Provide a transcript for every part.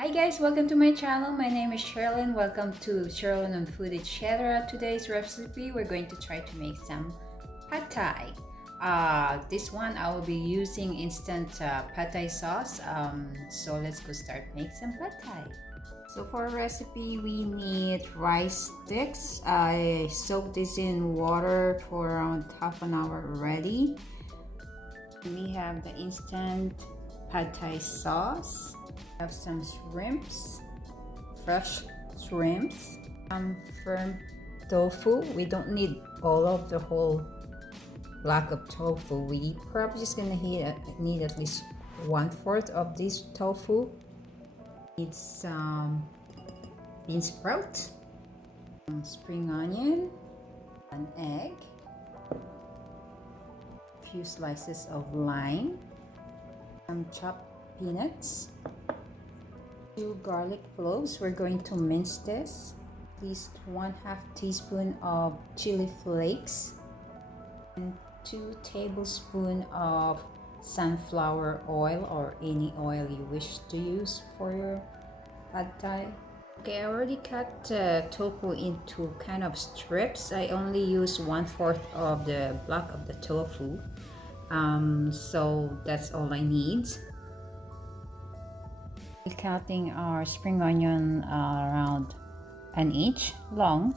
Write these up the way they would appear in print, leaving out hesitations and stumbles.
Hi guys, welcome to my channel. My name is Sherilyn. Welcome to Sherilyn on Food Etc. Today's recipe, we're going to try to make some pad thai. This one I will be using instant pad thai sauce. So let's go start make some pad thai. So for a recipe, we need rice sticks. I soaked this in water for around half an hour already. We have the instant pad thai sauce. Have some shrimps, fresh shrimps, some firm tofu. We don't need all of the whole block of tofu. We probably just gonna need at least 1/4 of this tofu. Need some bean sprout, some spring onion, an egg, a few slices of lime, some chopped peanuts, 2 garlic cloves. We're going to mince this. At least 1/2 teaspoon of chili flakes and 2 tablespoons of sunflower oil or any oil you wish to use for your pad thai. Okay, I already cut tofu into kind of strips. I only use 1/4 of the block of the tofu, so that's all I need. Cutting our spring onion around an inch long,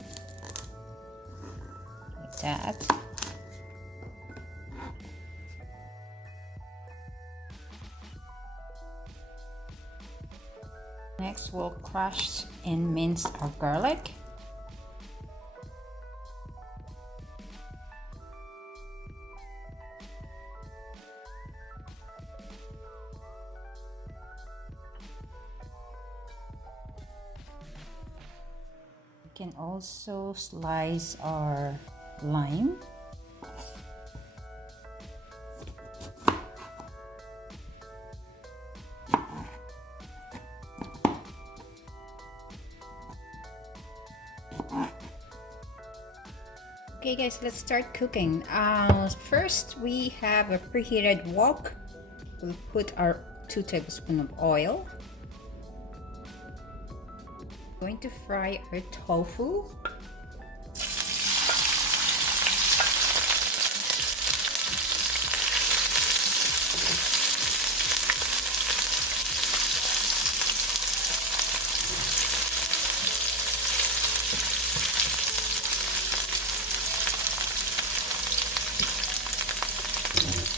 like that. Next, we'll crush and mince our garlic. We can also slice our lime. Okay guys, let's start cooking. First, we have a preheated wok. We'll put our 2 tablespoons of oil. Going to fry our tofu.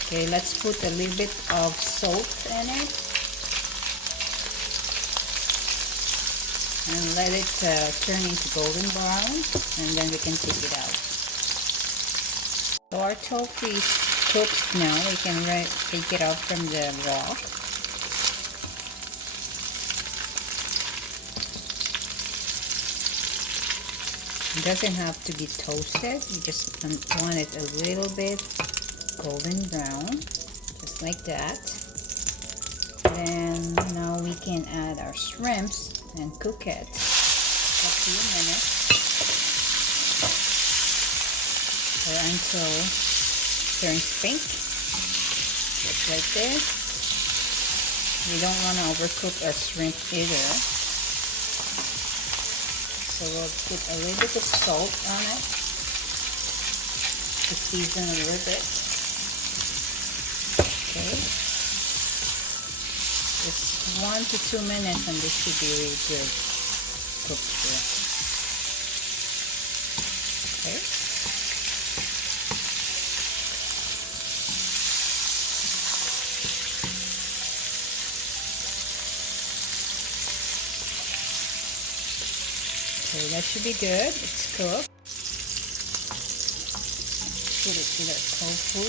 Okay, let's put a little bit of salt in it and let it turn into golden brown, and then we can take it out. So our tofu is cooked now. We can take it out from the wok. It doesn't have to be toasted. You just want it a little bit golden brown, just like that. Then now we can add our shrimps and cook it for a few minutes or until it turns pink, just like this. We don't want to overcook our shrimp either, so we'll put a little bit of salt on it to season a little bit. Okay, just 1 to 2 minutes and this should be really good cooked here. Okay. Okay, that should be good. It's cooked. Put it in our tofu.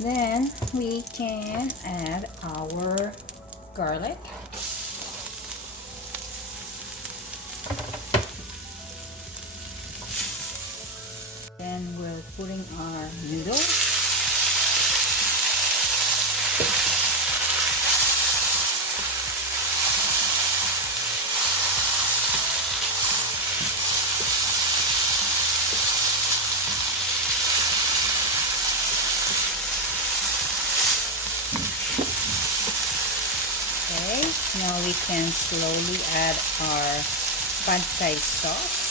Then we can add our garlic. Then we're putting our noodles. we can slowly add our pad thai sauce.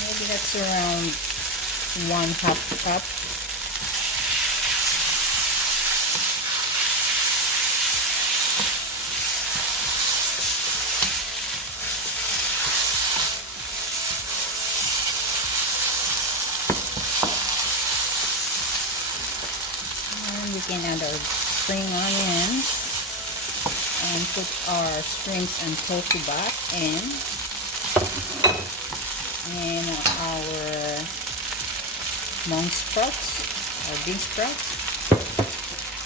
Maybe that's around 1/2 cup. And we can add our spring onions and put our shrimps and tofu back in, and our mung sprouts or bean sprouts.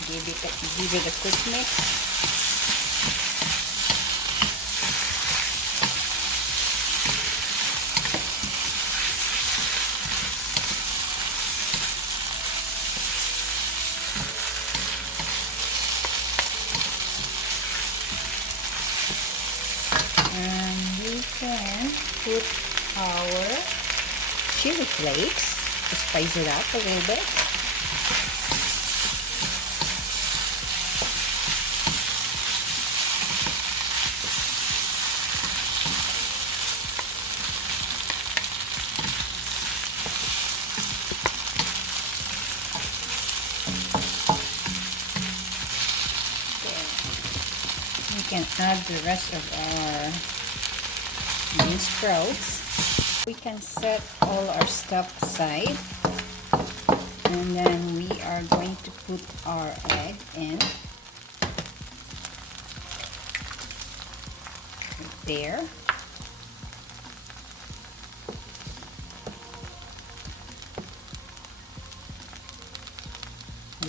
Give it a quick mix. And we can put our chili flakes to spice it up a little bit. We can add the rest of our bean sprouts. We can set all our stuff aside, and then we are going to put our egg in right there.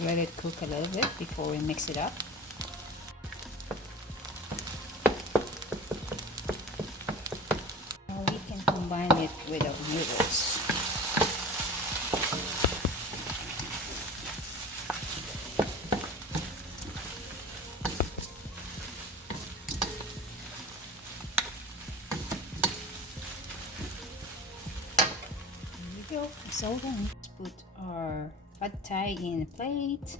Let it cook a little bit before we mix it up. Now we can combine it with our noodles. There we go. It's all done. Let's put our pad thai in a plate.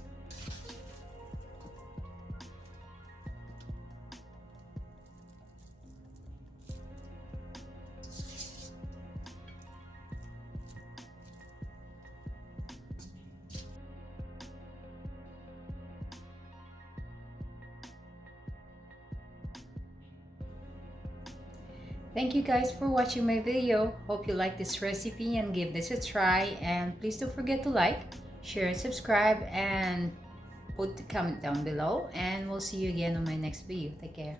Thank you guys for watching my video. Hope you like this recipe and give this a try. And please don't forget to like, share, and subscribe, and put the comment down below. And we'll see you again on my next video. Take care.